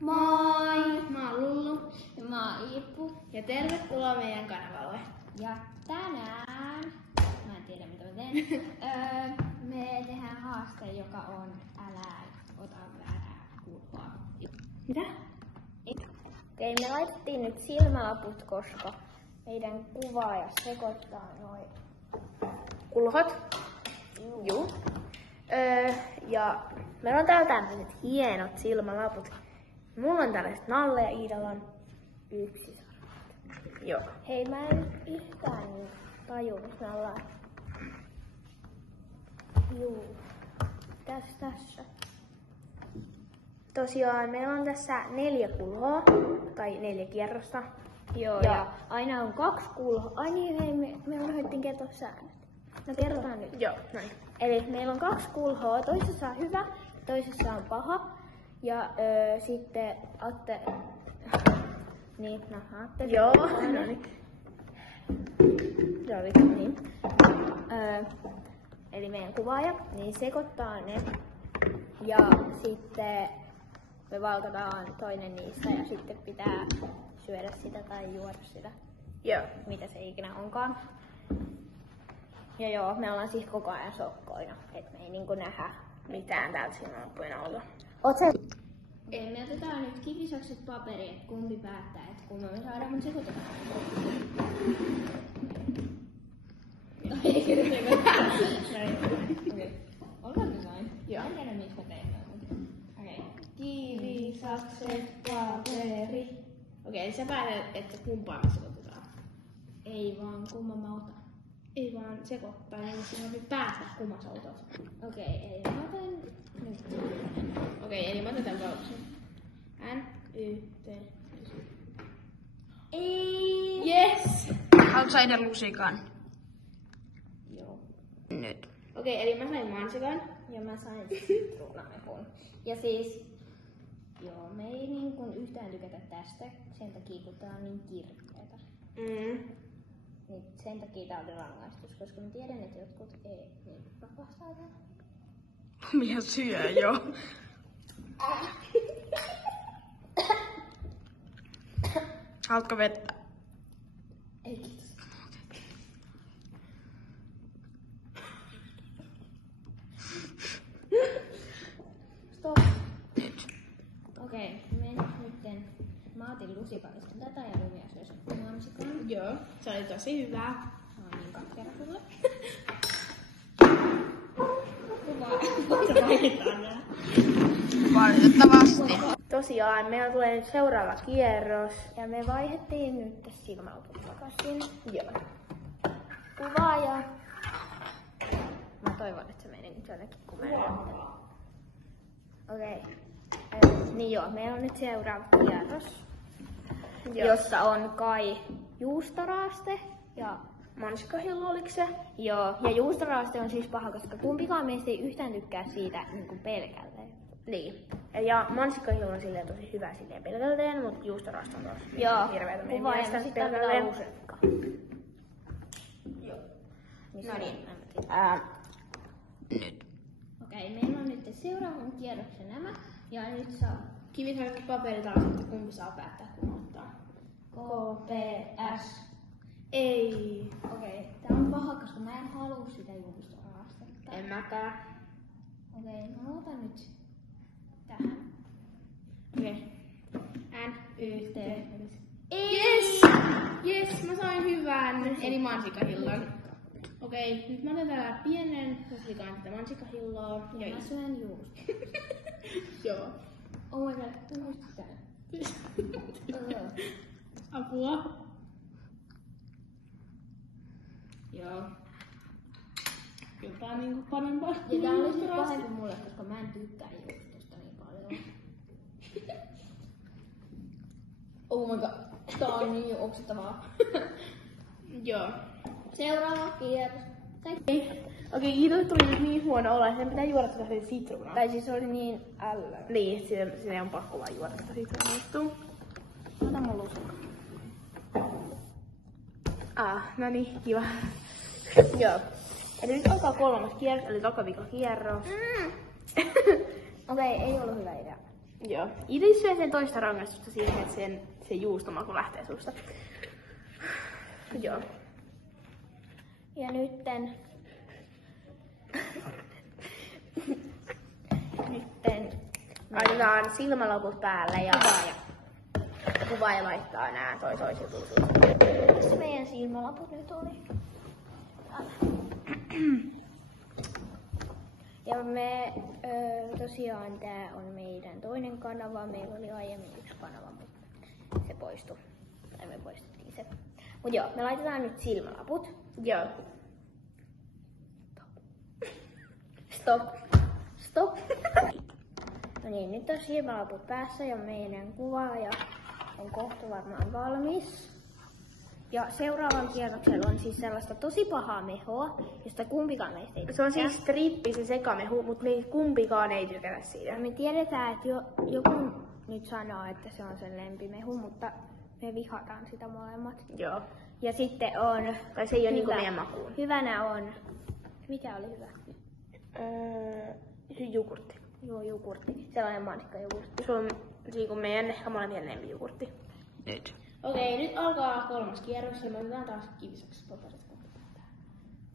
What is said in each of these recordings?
Moi! Mä oon Lullu. Ja mä oon Iippu. Ja tervetuloa meidän kanavalle. Ja tänään, mä en tiedä mitä mä teen, me tehdään haaste, joka on älä ota väärää kulhoa. Mitä? Okei, me laitettiin nyt silmälaput, koska meidän kuvaaja sekoittaa noin Kulhot. Juu. Ja meillä on täällä tämmöiset hienot silmälaput. Mulla on tällaiset Nalle ja Iidalla on yksi sormet. Joo. Hei, mä en yhtään taju, missä me ollaan. Juu. Tässä. Tosiaan meillä on tässä 4 kulhoa, tai 4 kierrosta. Joo, ja aina on 2 kulhoa. Ai niin, hei, me unohdettiin kertoa säännöt. No kerrotaan nyt. Joo, noin. Eli meillä on 2 kulhoa, toisessa on hyvä, toisessa on paha. Ja sitten Atte... Niin, no Atte... Joo, no niin. Niin. Eli meidän kuvaaja, niin sekoittaa ne. Ja sitten me valkataan toinen niistä ja sitten pitää syödä sitä tai juoda sitä. Joo. Mitä se ikinä onkaan. Ja joo, me ollaan siis koko ajan sokkoina, et me ei niinku nähdä Mitään täältä silmälappujen alta. Oot se? Okei, me otetaan nyt kivisakset paperi, että kumpi päättää, että kumman me saadaan mun sekoitetaan. Ei kyllä sekoittaa. Okei. Ollaan nyt näin. Joo. En tiedä mistä teemme. Okei. Kivisakset paperi. Okei, eli sä päätät, että kumpaa me sekoitetaan. Ei vaan kumman mä otan. Ei vaan sekoittaa, niin sinä nyt päättää kumman sä otat. Okei, eli mä otan nyt. Okei, eli mä otan tämän kauksen. N-Y-T. Ei! Yes! Haluatko sä itse lusikan? Joo. Nyt. Okei, eli mä sain mansikan. Ja mä sain sitruunamehun. Ja siis, joo, me ei niin kuin yhtään tykätä tästä sen takia, kun tää on niin kirpeetä. Niin sen takia tää oli rangaistus, koska mä tiedän, että jotkut ei niin rakastaa tätä. Minä syö jo. Haluatko vettä? Ei kiitos. Stop. Nyt. Okei, me nytten. Mä otin lusikallista tätä ja Lumia syö sen mansikan. Joo, se oli tosi hyvää. Mä oon niin 2 kertaa sulle. Valitettavasti. Tosiaan, meillä tulee nyt seuraava kierros. Ja me vaihdettiin nyt silmälaput takaisin. Joo. Kuvaaja. Mä toivon, että se meni nyt jonnekin, kun mä en Okei. Niin joo, meillä on nyt seuraava kierros. Joo. Jossa on kai juustoraaste ja Mansikkahillo, oliko se? joo, ja juustoraaste on siis paha, koska kumpikaan meistä ei yhtään tykkää siitä niin kuin pelkälleen. Niin. Ja mansikkahillo on silleen tosi hyvä silleen pelkälleen, mutta juustoraasta on tosi Joo, hirveätä meidän kuvaaja mielestä sitten antaa pelkälleen. lusikka. Joo. Missä No niin. en mä tiedä. Nyt. Okei, meillä on nyt seuraavan kierroksen nämä. Ja nyt saa Kivisarkit paperi taas, että kumpi saa päättää kun ottaa. KPS. Ei. Okei, tää on paha, koska mä en halua sitä juustoraastetta. En mäkään. Okei, mä otan nyt tähän. Okei. N-Y-T. Yes! Yes, mä sain hyvän, eli mansikkahillon. Okei, nyt mä otan täällä pienen lusikan tätä mansikkahilloa. Ja mä syön juusta. Joo. Oh my god, muista tää. Apua. Joo. Kyllä tää on niinku parempaa. Ja tää olisi nyt pahempi mulle, koska mä en tykkää juustosta niin paljon. Oh my god. Tää on niin oksettavaa. Joo. Seuraava kierros. Okei, Iidolle tuli niin huono olla, että sen pitää juoda tätä sitruunaa. Tai siis oli niin ällö. Niin, sinne on pakko vaan juoda tätä sitruunaa. Ota mun lusikka. No niin, kiva. Joo. Eli nyt alkaa 3. kierros, eli toka vika kierros. Okei, ei ollut hyvä idea. Joo. Iris syö sen toista rangaistusta siihen, että se juustomaku lähtee suusta. Joo. Ja nytten laitetaan silmälaput päälle ja kuvaaja laittaa nää toiset jutut. missä meidän silmälaput nyt oli? Ja me tosiaan tää on meidän toinen kanava. Meillä oli aiemmin yksi kanava, mutta se poistui. Tai me poistettiin se. Mut joo, me laitetaan nyt silmälaput. Joo. Stop. No niin, nyt on silmälaput päässä ja meidän kuvaaja on kohta varmaan valmis. Ja seuraavan kierroksella on siis sellaista tosi pahaa mehoa, josta kumpikaan meistä ei tykkää. Se on siis strippi, se sekamehu, mutta me kumpikaan ei tykätä siitä. Ja me tiedetään, että joku nyt sanoo, että se on sen lempimehu, mutta me vihataan sitä molemmat. Joo. Ja sitten on... Tai se ei ole niinku meidän makuun. Hyvänä on... Mikä oli hyvä? Jogurtti. Joo, jogurtti. Sellainen mansikkajogurtti. Se on niinku meidän ehkä molempien lempijogurtti. Nyt. Okei, nyt alkaa 3. kierros ja me otetaan taas kiviseksi paperit.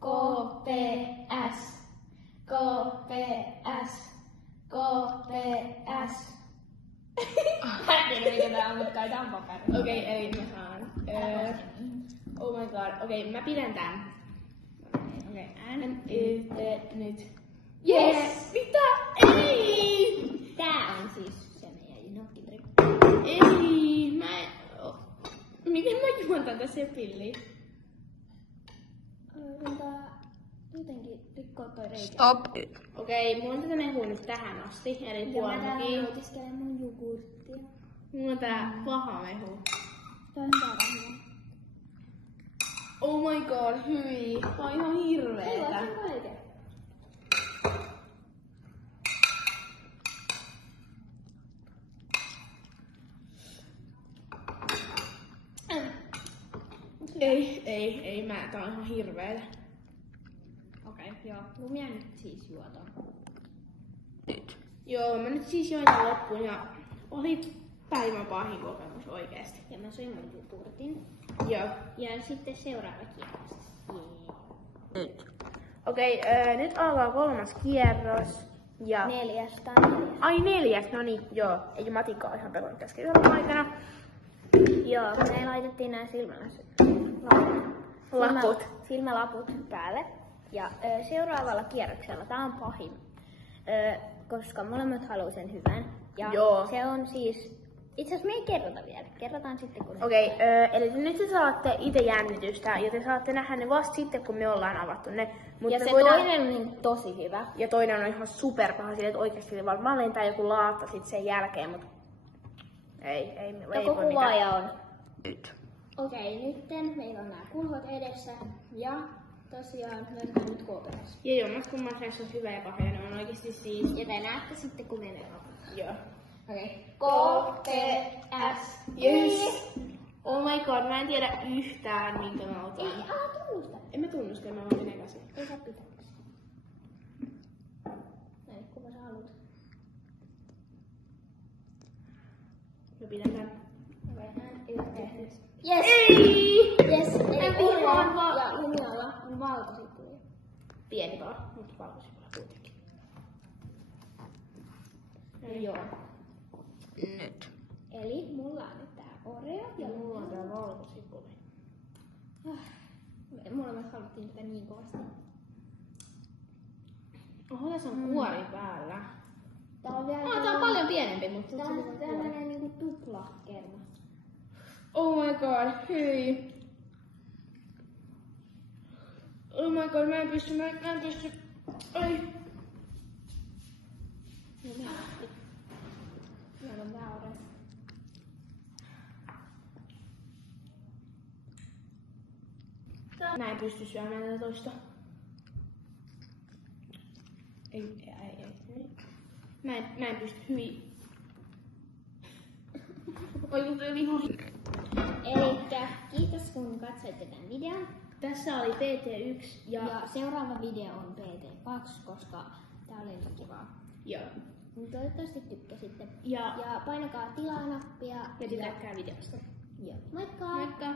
KPS. Mä en tiedä mikä tää on, mutta kai tää on paperi. Okei, eli mä saan. Oh my god. Okei, mä pidän tän. Okei, Nyt. Yes! Mitä? Ei! Tää on siis se meidän nokkitrikki. Ei! Mä en... Miten mä juon tätä sepilliä? Jotenkin rikkoo toi reikä. Stop. Okei, mulla on tätä mehua nyt tähän asti, eli Ja puoli mä täällä mukia. nautiskelen mun jogurttia. Mulla on tää paha mehu. Toi on täällä hyvä. Oh my god, hyi. Tää on ihan hirveetä. Ei voi kaiken. Ei, tää on ihan hirveetä. Okei, joo. Lumia nyt siis juotaan. Nyt. Joo, mä nyt siis join tän loppuun ja oli päivän pahin kokemus oikeesti. Ja mä söin mun jogurtin. Joo. Ja sitten seuraava kierros. Nyt. Okei, nyt alkaa 3. kierros. Ja... 4. Ai 4, no niin, joo. Ei matikka ole ihan pelannut käskytelmän aikana. Joo, me laitettiin nämä silmälaput päälle. Ja seuraavalla kierroksella, tää on pahin, koska molemmat haluaa sen hyvän. Ja Joo. se on siis, itse asiassa me ei kerrota vielä, kerrotaan sitten kun... Okei, eli nyt te saatte itse jännitystä ja te saatte nähdä ne vasta sitten kun me ollaan avattu ne. Ja se toinen on niin tosi hyvä. Ja toinen on ihan superpaha sille, että oikeesti se varmaan lentää joku laatta sit sen jälkeen, mut ei Joko voi kuvaaja on. Nyt. Okei, nytten meillä on nämä kulhot edessä ja tosiaan löytyy nyt KPS. Ja joo, kumman se on hyvä ja paha ja ne on oikeesti siis... Ja te näette sitten kun menee loppuun. Joo. Okei. KPS. Yes! Oh my god, mä en tiedä yhtään minkä mä otan. Ei, tunnusta. En mä tunnusta, mä vaan menen käsin. Ei saa pitää. Näin, kuka sä haluat? Mä pidän tän. Yes! Ei! Yes! Ei ihan kulho ja Lumialla on valkosipuli. Pieni vaan, mutta valkosipula kuitenkin. Joo. Nyt. Eli mulla on nyt tää Oreo ja Mulla on tää valkosipuli. Me molemmat haluttiin tätä niin kovasti. Oho, tässä on kuori päällä. Tää on vielä... Tää on paljon pienempi, mutta Tää on tällainen niinku tuplakerma. Oh my god, hyi. Oh my god, mä en pysty. Ai. Meillä on tää Oreo. Mä en pysty syömään tätä toista. Ei. Mä en pysty, hyi. Oi, kun tuli viho. Elikkä kiitos kun katsoitte tämän videon. Tässä oli PT1 Ja seuraava video on PT2, koska tää oli niin kivaa. Joo. Niin toivottavasti tykkäsitte. Ja Ja painakaa tilaa-nappia. tykätkää videosta. Joo. Moikka! Moikka!